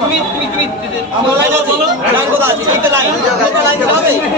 তুমি তুমি তুমি আমার লাইন আছে লাইন কোথায় আছে। লাইন এই তো লাইন হবে সবাই চলো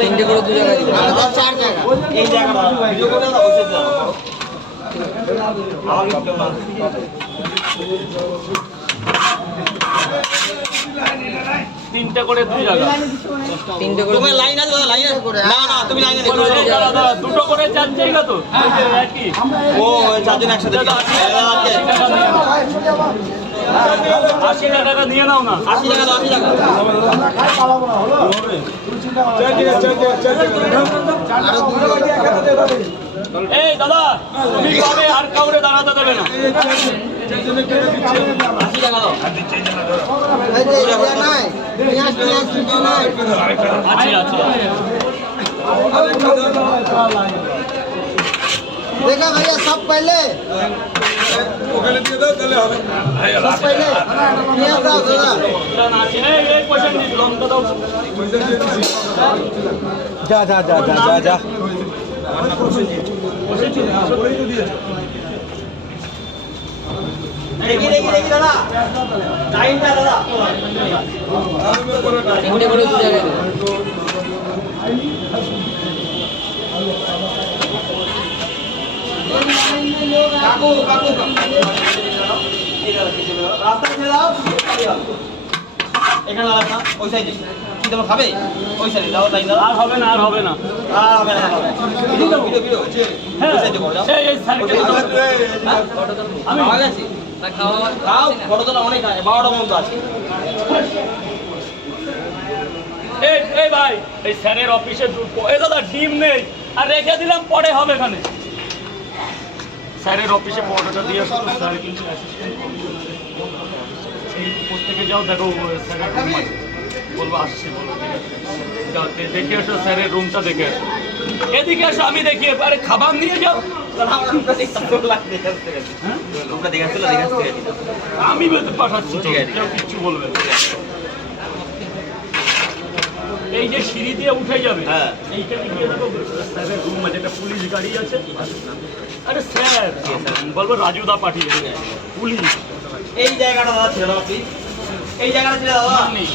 তিনটে করে দু জায়গা চার জায়গা এই জায়গাটা ভিডিও করে দাও বসে দাও আমাকে কেউ না তিনটে করে লাইন আছে দাদা, লাইন আছে না না তুমি লাইনে দুটো করে চার জায়গা তো ও চারজন একসাথে আশি টাকা টাকা নিয়ে নাও না আশি টাকা দাও, আশি টাকা এই দাদা তুমি পাবে আর কাউরে দাঁড়াতে দেবে না আশি টাকা দাও আছে আছে देखा भैया सब पहले গেলে হবে। যা যা যা যা যা যা। কাকু কাকু কাকু। রাস্তা ছেড়ে দাও এখানে দাঁড়াস না ওই সাইডে কি তোমার খাবে? ওই সাইডে দাও লাইন দাও। আর হবে না আর হবে না। আর হবে না আর হবে না। Video video video. হ্যাঁ সাইডে করো যাও এই খাওয়া খাও তো অনেক আছে আছে। এই এই ভাই এই স্যারের অফিসে এই দাদা ডিম নেই। আর রেখে দিলাম পরে হবে এখানে। স্যারের অফিসে পরোটাটা দিয়ে আসো স্যার কিন্তু অ্যাসিস্ট্যান্ট যাও দেখো স্যারের রুম আছে। বলব আসছি বলব ঠিক আছে। দেখে এসো স্যারের রুমটা দেখে এসো এদিকে এসো আমি দেখি আরে খাবার নিয়ে যাও। আমরা দেখতে লাগতে গেছি হ্যাঁ আমরা দেখাচ্ছিল দেখাচ্ছি গেছি আমি বেতে পাঠাচ্ছি ঠিক আছে, ঠিক কেউ কিচ্ছু বলবে না। এই যে সিঁড়ি দিয়ে উঠে যাবে হ্যাঁ। এইখানে গিয়ে দেখো স্যারের রুম আছে একটা পুলিশ গাড়ি আছে। আরে স্যার বলব রাজুদা পাঠিয়ে পুলিশ। এই জায়গাটা দাদা ছেড়ে এই জায়গাটা ছেড়ে দাও দাদা। নেই